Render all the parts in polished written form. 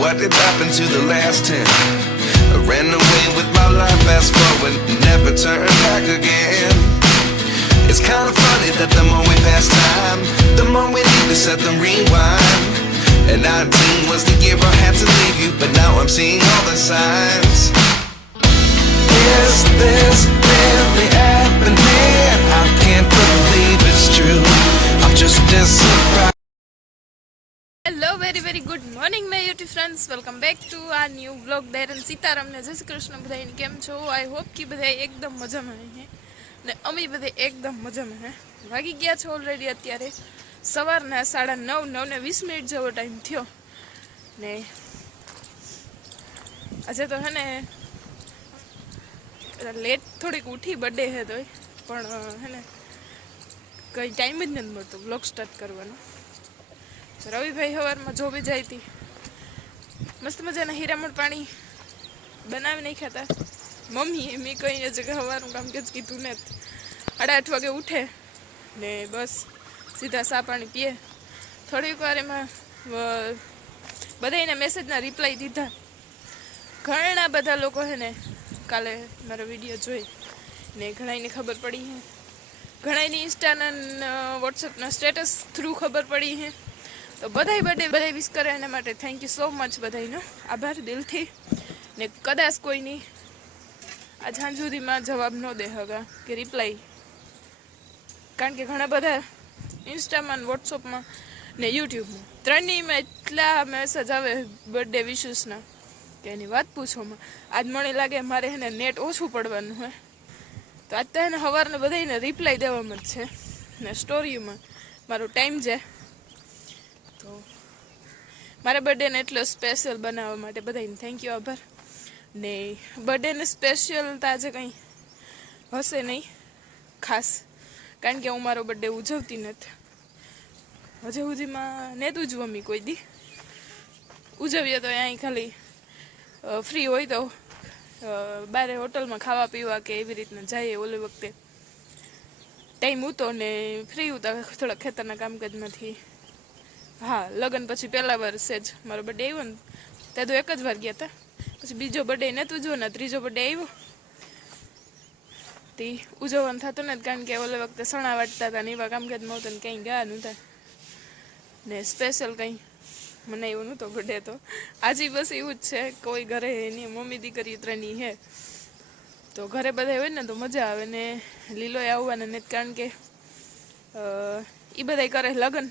What did happen to the last 10? I ran away with my life, fast forward, never turn back again. It's kind of funny that the more we pass time, the more we need to set the rewind. And 19 was the year I had to leave you, but now I'm seeing all the signs. Is this really happening? I can't believe it's true. I'm just as surprised. Hello very good morning my YouTube friends, welcome back to આ new vlog. દૈરન સીતારામને જય શ્રી કૃષ્ણ. બધાને કેમ છો? I hope કે બધા એકદમ મજામાં હે ને અમે બધા એકદમ મજામાં હે. વાગી ગયા છે ઓલરેડી અત્યારે સવારના 9:20 જેવો ટાઈમ થયો ને આજે તો હે ને લેટ થોડીક ઉઠી, બર્થડે હે તોય પણ હે ને કંઈ ટાઈમ જ નથી મળતો વ્લોગ સ્ટાર્ટ કરવાનો. રવિભાઈ સવારમાં જોબે જાય હતી, મસ્ત મજાના હીરામણ પાણી બનાવી નાખ્યા હતા મમ્મીએ. મેં કંઈ જ સવારનું કામ કે જ કીધું ને. 8:30 વાગે ઉઠે ને બસ સીધા ચા પાણી પીએ. થોડીક વાર એમાં બધાના મેસેજના રિપ્લાય દીધા. ઘણા બધા લોકો છે ને કાલે મારો વિડીયો જોઈ ને ઘણાને ખબર પડી છે, ઘણાની ઇન્સ્ટાના વોટ્સઅપના સ્ટેટસ થ્રુ ખબર પડી છે. તો બધાય બર્થડે બધા વિશ કરે એના માટે થેન્ક યુ સો મચ બધાનો આભાર દિલથી. ને કદાચ કોઈની આ સાંજ સુધીમાં જવાબ ન દે હગા કે રિપ્લાય, કારણ કે ઘણા બધા ઇન્સ્ટામાં વોટ્સઅપમાં ને યુટ્યુબમાં ત્રણેયમાં એટલા મેસેજ આવે બર્થડે વિશેસના કે એની વાત પૂછોમાં. આજ મને લાગે મારે એને નેટ ઓછું પડવાનું હોય તો આજ તો એને સવારને બધાને રિપ્લાય દેવામાં જ છે ને સ્ટોરીમાં મારો ટાઈમ જાય. તો મારા બર્થડેને એટલો સ્પેશિયલ બનાવવા માટે બધાને થેન્ક યુ આભાર. ને બર્થડેને સ્પેશિયલ તો આજે કંઈ હશે નહીં ખાસ, કારણ કે હું મારો બર્થડે ઉજવતી નથી હજુ સુધીમાં. ને તું જ મમ્મી કોઈ દી ઉજવીએ તો અહીં ખાલી ફ્રી હોય તો બહાર હોટલમાં ખાવા પીવા કે એવી રીતના જઈએ. ઓલી વખતે ટાઈમ હતો ને ફ્રી હતા થોડા ખેતરના કામકાજમાંથી. હા, લગ્ન પછી પહેલા વર્ષે જ મારો બર્થડે આવ્યો ને ત્યાં તો એક જ વાર ગયા હતા. પછી બીજો બર્થડે નહોતું જો ને ત્રીજો બર્થડે આવ્યો તે ઉજવવાનું થતું નથી, કારણ કે ઓલે વખતે સણા વાટતા હતા ને એવા કામકાજમાં આવતા ને કંઈ ગયા નહોતા ને સ્પેશિયલ કંઈ મનાવ્યું નહોતો બર્થડે. તો આજે બસ એવું જ છે, કોઈ ઘરે એની મમ્મી દીકરી ત્રણની હે તો ઘરે બધા હોય ને તો મજા આવે ને લીલોય આવવાના નથી, કારણ કે એ બધા કરે લગ્ન.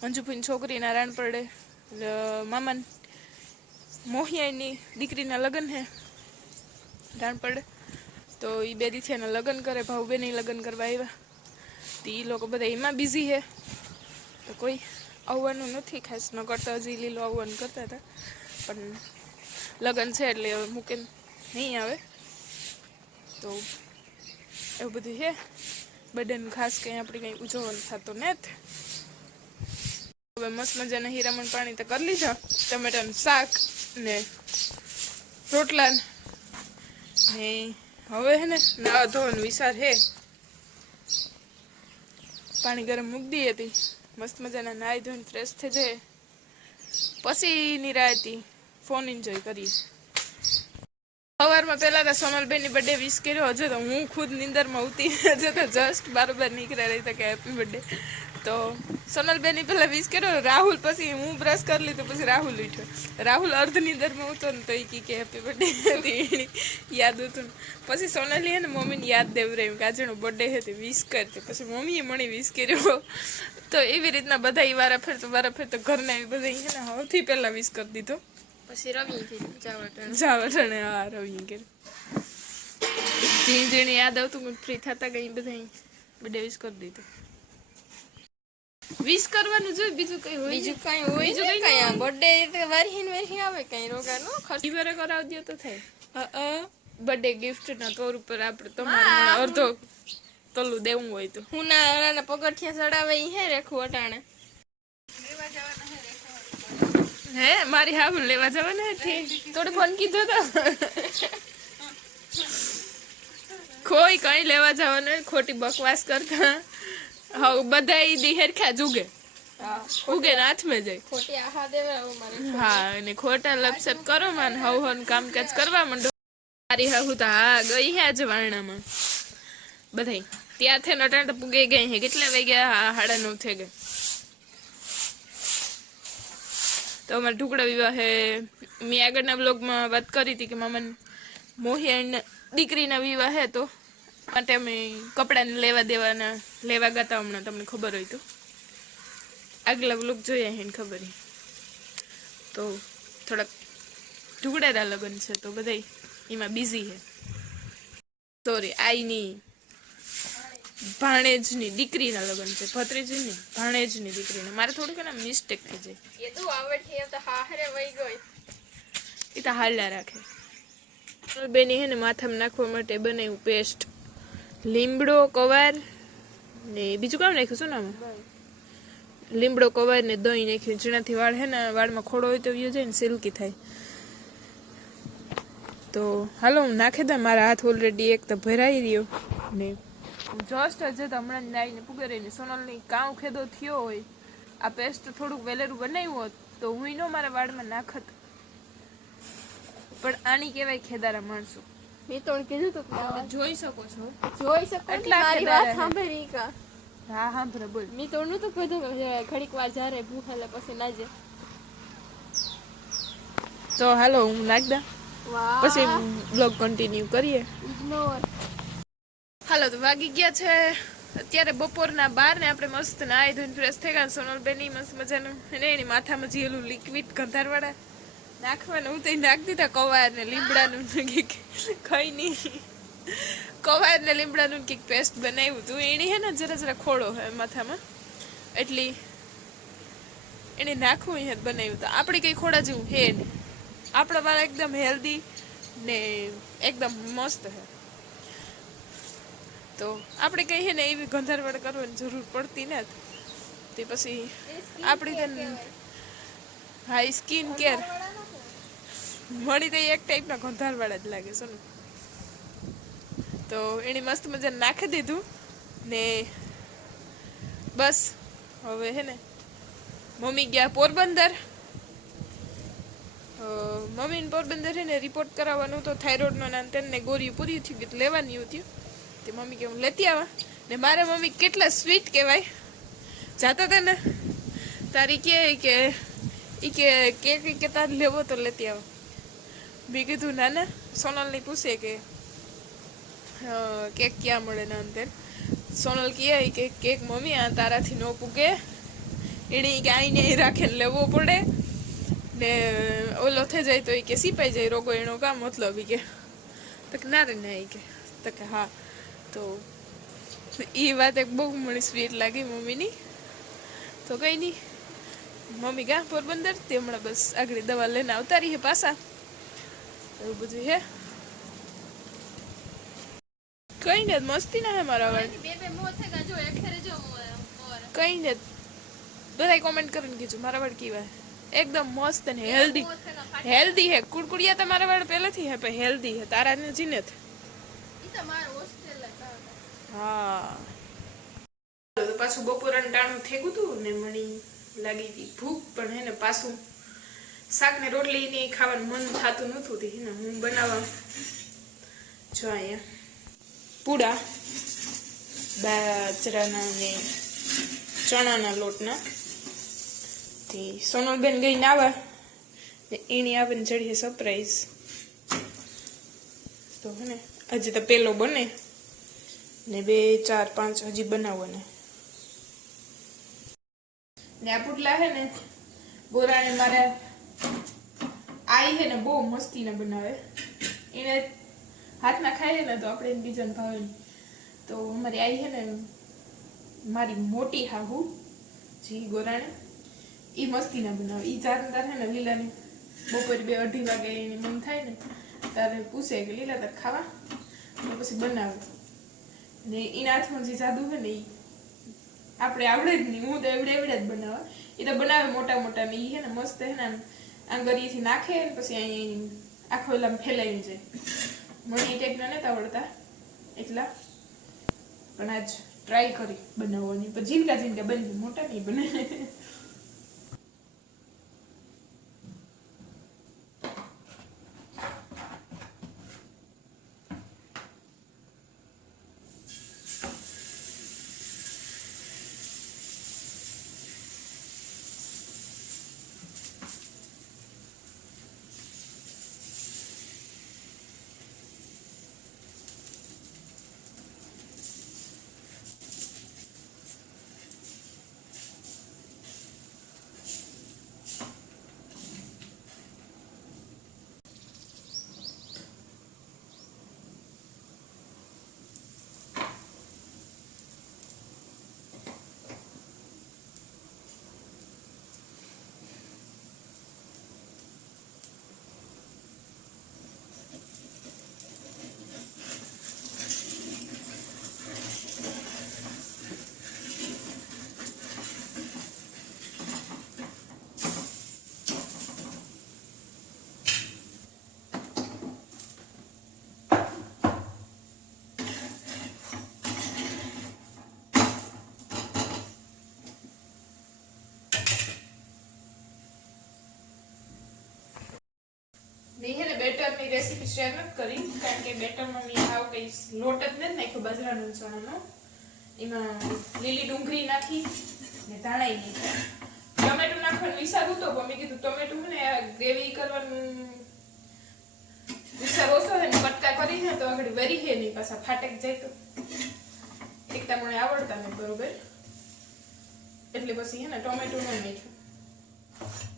મંજુભાઈની છોકરી નારાયણ પડે, મામા મોહિયાની દીકરીના લગ્ન હે રાણ પડે, તો એ બે દીથિયાના લગ્ન કરે. ભાવ બેની લગ્ન કરવા આવ્યા તો એ લોકો બધા એમાં બિઝી હે તો કોઈ આવવાનું નથી ખાસ. ન કરતા હજી લીલો આવવાનું કરતા હતા પણ લગ્ન છે એટલે હવે મૂકીને નહીં આવે. તો એવું બધું છે. બર્થડેનું ખાસ કંઈ આપણે કંઈ ઉજવવાનું થતું નથી. હવે મસ્ત મજાના હીરામણ પાણી તો કરી લીધા, ટમેટાનું શાક ને રોટલા ને હવે હે ને નાવા ધોવાનું વિચાર હે. પાણી ગરમ મૂકી દઈએ હતી, મસ્ત મજાના નાહી ધોઈને ફ્રેશ થઈ જાય પછી નિરાયતી ફોન એન્જોય કરીએ. સવારમાં પહેલાં તો સોનલબેનની બર્થડે વિશ કર્યો. હજુ તો હું ખુદ નીંદરમાં ઉતી, હજુ તો જસ્ટ બરાબર નીકળ્યા રહી કે હેપી બર્થડે. તો સોનલબેનની પહેલાં વિશ કર્યો રાહુલ, પછી હું બ્રશ કરી લીધું પછી રાહુલ ઉઠ્યો. રાહુલ અર્ધ નીંદરમાં ઉતો ને તો એ કે હેપી બર્થડે હતી યાદ હતું. પછી સોનલી હે ને મમ્મીને યાદ દેવરાયું કે આજે એનો બર્થડે હતી વિશ કરતી. પછી મમ્મીએ મને વિશ કર્યો. તો એવી રીતના બધા વારા ફેરતો ઘરના બધા છે ને સૌથી પહેલાં વિશ કરી દીધો. પછી રવિ જાવટણે હા રવિ કે ઝીણી યાદ આવતું ફ્રી થતા ગઈ બધા બર્થડે વિશ કરી દીધું. વિશ કરવાનું જોઈએ, બીજું કઈ હોય? બીજું કઈ હોય? બીજું કઈ બર્થડે વારહી આવે કઈ રોગાનો ખર્ચ વારે કરાવી દો તો થાય. બર્થડે ગિફ્ટ ના તોર ઉપર આપણે તમારે અડધો તોલું દેવું હોય તો હું ના પગથિયા ચડાવે હે રેખું અટાણે હે મારી હા લેવા જવાના હે. થોડું ફોન કીધો તો કોઈ કઈ લેવા જવાનું ખોટી બકવાસ કરતા. હા બધા દી હેરખા જુગે ઉગે ને હાથમાં જાય. ખોટી આહા દેવા મારે. હા અને ખોટા લપસપ કરો માં હવ હવ કામકાજ કરવા માંડો. મારી હાહુ તો હા ગઈ હે આજ વારણામાં બધાય ત્યાંથી નટાણ તો પૂગી ગઈ હે. કેટલા વાગ્યા? 9:30 થઈ ગયા. તો અમારા ઢુકડા વિવાહ હે. મેં આગળના બ્લોગમાં વાત કરી હતી કે મામા મોહિયાણ દીકરીના વિવાહ હે, તો માટે અમે કપડાને લેવા ગયા હમણાં. તમને ખબર હોય તો આગલા બ્લોગ જોયા હે ને ખબર હે. તો થોડાક ઢુકડાના લગ્ન છે તો બધા એમાં બિઝી હે. સોરી, આઈની ભાણેજની દીકરીના લગ્ન છે. ભત્રીજીની ભાણેજની દીકરીના. મારે થોડીક ને મિસ્ટેક થઈ જાય. એ તો આવડે એમ તો હાહરે વઈ ગઈ. એ તો હાલ્યા રાખે. બેની હે ને માથામાં નાખવા માટે બનાવ્યું પેસ્ટ. લીમડો, કવાર ને બીજું કામ નાખ્યું શું નામ? લીમડો, કવાર ને દહીં નાખ્યું. જેનાથી વાળ હે ને વાળમાં ખોડો હોય તો વ્યુ જાય ને સિલ્કી થાય. તો હાલો હું નાખી દઉં. મારા હાથ ઓલરેડી એક તો ભરાઈ રહ્યો ને જસ્ટ હજે તો હમણાં જ નાઈને પૂગે રહીને સોનલની કામ ખેદો થયો હોય. આ પેસ્ટ થોડુંક વેલેરું બનાવ્યું હોત તો હું નો મારા વાળમાં નાખત. પણ આની કહેવાય ખેદારા માણસો. મેં તો કીધું તો તમે જોઈ શકો છો. જોઈ શકો એટલા મારી વાત સાંભળી કા. હા હા બોલ. મેં તો નતું કીધું કે ઘડીક વાર જ્યારે ભૂખ એટલે પછી ના જાય. તો હાલો હું નાખ દઉં વાહ. પછી બ્લોગ કન્ટિન્યુ કરીએ. ઇગ્નોર. હાલો તો વાગી ગયા છે અત્યારે બપોરના 12 ને આપણે મસ્ત નાઈ ધોઈને ફ્રેશ થઈ ગયા. સોનલ બેની મસ્ત મજાનું એને એની માથામાં જે એલું લિક્વિડ ગંધારવાળા નાખવાનું હું તો નાખી દીધા. કવાર ને લીમડાનું કઈ નહીં. કવાર ને લીમડાનું કંઈક પેસ્ટ બનાવ્યું હતું. એની હે ને જરા ખોડો હે માથામાં એટલી એને નાખવું હે બનાવ્યું હતું. આપણે કઈ ખોડા જેવું હે ને. આપણા વાળા એકદમ હેલ્ધી ને એકદમ મસ્ત હે. તો આપણે કહીએ ને એવી ગંધારવાડ કરવાની જરૂર પડતી ને. તે પછી આપણી હાઈ સ્કિન કેર મળી તો એક ટાઈપના ગંધારવાળા જ લાગે છે. તો એની મસ્ત મજાને નાખી દીધું ને બસ હવે હે ને મમ્મી ગયા પોરબંદર. મમ્મીને પોરબંદર હે ને રિપોર્ટ કરાવવાનું તો થાઇરોઇડનો નામ તેને ગોળીઓ પૂરી થયું કે લેવાની હતી. તે મમ્મી કે હું લેતી આવા ને મારા મમ્મી કેટલા સ્વીટ કહેવાય. જાતા હતા ને તારી કે તાર લેવો તો લેતી આવા. મેં કીધું ના ના. સોનલને પૂછે કે કેક ક્યાં મળે ને અંતે સોનલ કહે કે કેક મમ્મી આ તારાથી ન પૂગે. એને કે આઈને રાખે ને લેવો પડે ને ઓલો થઈ જાય તો એ કે સિપાઈ જાય રોગો એનો કામ મતલબ કે તો ના રે ના કે તો કે હા. તો એ વાત એક બહુ મને સ્વીટ લાગી મમ્મીની. તો કંઈ નહીં મમ્મી ગયા પોરબંદર. તે હમણાં બસ આગળ દવા લઈને આવતા રહી હે પાછા. એવું બધું હે. કઈ ને મસ્તી ના હે મારા વાળ. કઈ ને બધા કોમેન્ટ કરીને કીધું મારા વાળ કેવા એકદમ મસ્ત ને હેલ્ધી હે. કુડકુડિયા તમારા વાળ પહેલેથી હે પણ હેલ્ધી હે. તારા ને જીને હા. પાછું બપોરનું ટાણું થઈ ગયું હતું ને મણી લાગી હતી ભૂખ. પણ હે ને પાછું શાક ને રોટલી ને ખાવાનું મન થતું નતું. હે ને હું બનાવવા જો અહીંયા પૂડા બાજરાના ને ચણાના લોટના. તે સોનલબેન ગઈને આવે ને એની આવે ને ચડીએ સરપ્રાઈઝ. તો હે ને હજી તો પેલો બને ને 2 4 5 હજી બનાવવાને. ને આ પુડલા હે ને ગોરાને મારે આઈ હે ને બહુ મસ્તી ના બનાવે. એને હાથમાં ખાઈએ ને તો આપણે બીજાને ભાવે. તો અમારી આઈ હે ને મારી મોટી હાહુ જી ગોરાને એ મસ્તી ના બનાવે. એ જાતદાર હે ને લીલાને બપોરે 2-2:30 વાગે એની મન થાય ને તારે પૂછે કે લીલા તાર ખાવા તો પછી બનાવે. ને એના હાથમાં જે જાદુ હે ને એ આપણે આવડે જ નહીં. હું તો એવડે જ બનાવવા. એ તો બનાવે મોટા મોટા ને એ હે ને મસ્ત હે ને આંગળીથી નાખે ને પછી અહીં આખો એલામાં ફેલાઈ જાય. મને એ ટાઈપના નથી આવડતા એટલા. પણ આજ ટ્રાય કરી બનાવવાની. પણ ઝીણકા બની મોટા નહીં બને. બેટરની રેસીપી શેર નથી કરી કારણ કે બેટરમાં મેં આવ કઈ લોટ જ નથી નાખ્યો બાજરાનો ચણાનો. એમાં લીલી ડુંગળી નાખી ને ધાણા નાખ્યા. ટમેટું નાખવાનું વિચારું તો પણ મેં કીધું ટમેટું ને ગ્રેવી કરવાનું વિચાર ઓછો છે ને કટકા કરી છે તો આગળ વેરી છે નહીં પાછા ફાટક જાય તો એકતા મને આવડતા નહીં બરોબર એટલે પછી હે ને ટમેટું ન નાખ્યું.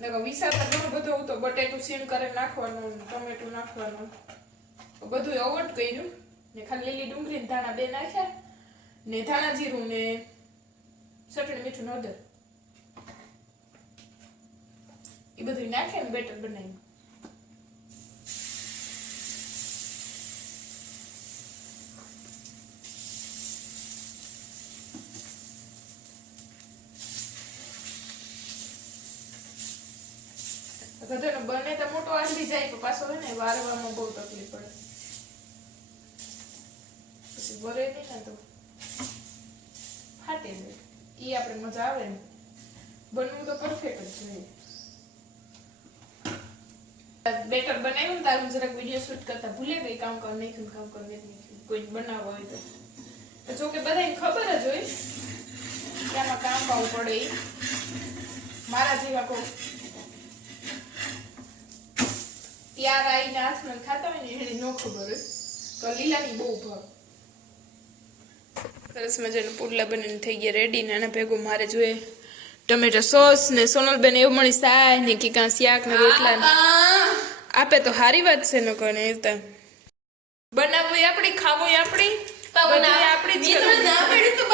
નકર વિચારતા ઘણું બધું હું તો બટેટું સીણ કરે નાખવાનું ટમેટું નાખવાનું બધું અવોઈડ કર્યું ને ખાલી લીલી ડુંગળી ને ધાણા બે નાખ્યા ને ધાણા જીરું ને ચટણી મીઠું હળદર એ બધું નાખે ને બેટર બનાવ્યું. ગધેડો બને તો મોટો આંધી જાય પણ પાછો હોય ને વારવામાં બહુ તકલીફ પડે પછી વરે નહીં ને તો ફાટે જાય એ આપણે મજા આવે ને બનવું તો પરફેક્ટ જ જોઈએ. બેટર બનાવ્યું ને તારું જરાક વિડીયો શૂટ કરતા ભૂલે ગઈ કામ કર નાખ્યું કોઈ બનાવવા હોય તો જો કે બધાને ખબર જ હોય કે આમાં કામ પાવું પડે મારા જેવા કોઈ ત્યાર આવીને હાથમાં ખાતા હોય ને એને ન ખબર હોય તો લીલાની બહુ ભાવ. સરસ મજાના પુડલા બનીને થઈ ગયા રેડી ને આના ભેગું મારે જોઈએ ટમેટો સોસ ને સોનલબેન એવું મળી સાય ને કે કાં શાક ને રોટલા આપે તો સારી વાત છે ન કોને બનાવવું આપણી ખાવું આપણી આપણી નકર તો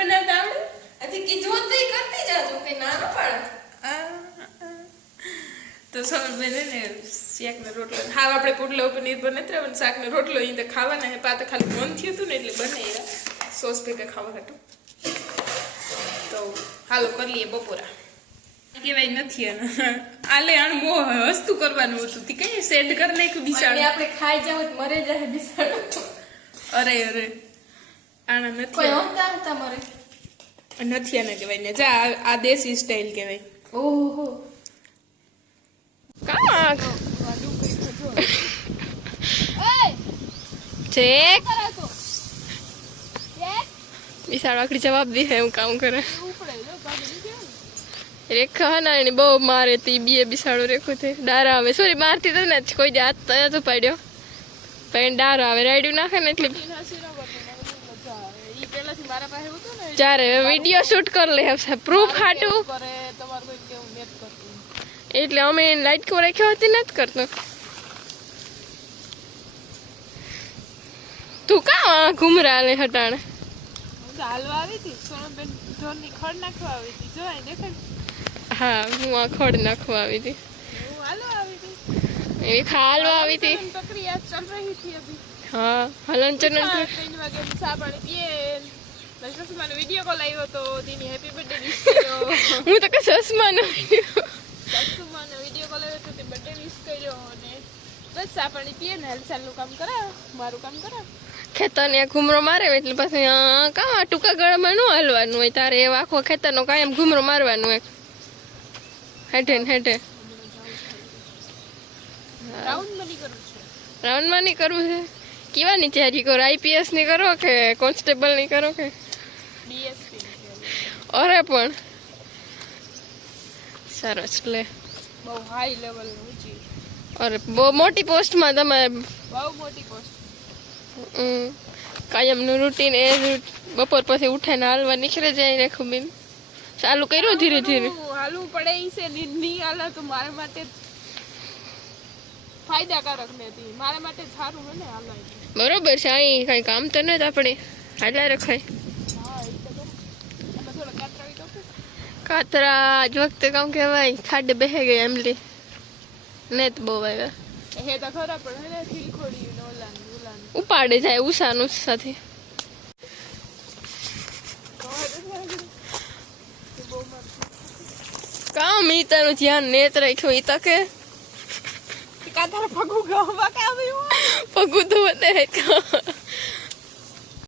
બનાવતા આવડે કીધું તો કરતી જાજો કે ના ન પાડે તો સોનલબેન ને શાક ને રોટલો હાવ આપણે પુડલા ઉપર નિર્ભર નથી રહેવાનું શાક ને રોટલો એ તો ખાવાના હે પાતે ખાલી મન થયું હતું ને એટલે બને સોસ ભેગા ખાવા હતું તો હાલો કરી લઈએ બપોરા કેવાય નથી આલે આણ બહુ વસ્તુ કરવાનું હતું તી કઈ સેટ કરી નાખ્યું બિચારું આપણે ખાઈ જાવ મરે જાય બિચારું. અરે આના નથી કોઈ હોતા હતા મરે નથી આને કહેવાય ને જા આ દેશી સ્ટાઈલ કહેવાય. ઓહો કાક ચેક બિસાડો આખરી જવાબ દે હું કામ કરે રેખા હે ને બહુ મારે તી બે બિસાડો રેખો તે ડારા આવે સોરી મારતી તો ને કોઈ દે હાથ તો પાડ્યો પણ ડારો આવે રાડ્યું નાખે ને એટલે ચારે વિડિયો શૂટ કર લે પ્રૂફ હાટું એટલે અમે લાઈટ કો રાખ્યો હતી નથી કરતો તું કા ઘુમરા લે હટાણે હાલવા આવી હતી સોનલબેન ઢોરની ખડ નાખવા આવી હતી જો અહીં દેખાય. હા હું આ ખડ નાખવા આવી હતી હું હાલવા આવી હતી એવી ખાલવા આવી હતી પ્રક્રિયા ચલ રહી थी अभी. હા હલન ચલન 3 વાગે ચા પાણી પીએ પછી સસમાનો વિડિયો કોલ આવ્યો તો તેની હેપી બર્થડે વિશ કર્યો. હું તો કે સસમાનો સસમાનો વિડિયો કોલ આવ્યો તો તે બર્થડે વિશ કર્યો અને બસ ચા પાણી પીએ ને હાલચાલનું કામ કરા મારું કામ કરા ખેતરને ઘૂમરો મારે એટલે પછી કાં ટૂંકા ગાળામાં ન હાલવાનું હોય તારે એવા આખો ખેતરનો કાયમ ઘૂમરો મારવાનું એક હેઠે ને હેઠે રાઉન્ડમાં નહીં કરવું છે. રાઉન્ડમાં નહીં કરવું છે કેવાની તૈયારી કરો આઈપીએસ ની કરો કે કોન્સ્ટેબલ ની કરો કે ડીએસપી અરે પણ સરસ લે બહુ હાઈ લેવલ ઊંચી અરે બહુ મોટી પોસ્ટમાં તમે બહુ મોટી પોસ્ટ કાયમનું રૂટીન એ બપોર પછી ઉઠીને હાલવા નીકળે જાય રેખું બેન ચાલુ કર્યું ધીરે ધીરે હાલવું પડે ઈ છે નહીં હાલે તો મારા માટે ફાયદાકારક નથી મારા માટે સારું હોય ને હાલાય બરોબર છે અહીં કઈ કામ તો નથી આપણે હાલ્યા રખાય હા એ તો એમાં થોડા કાતરાવી તો કાતરા આજ વખતે કામ કહેવાય ખાડે બેહે ગયા એમલી ને તો બહુ આવ્યા હે તો ખરા પણ હે ખીલખોડી ને ઓલાન ઉપાડે જાય ઉષાનું સાથે કામ ઈ તારું ધ્યાન નેત રાખ્યો ઈ તકે કાતરા પગું ગાવા કાવ્યું પગું તો વધે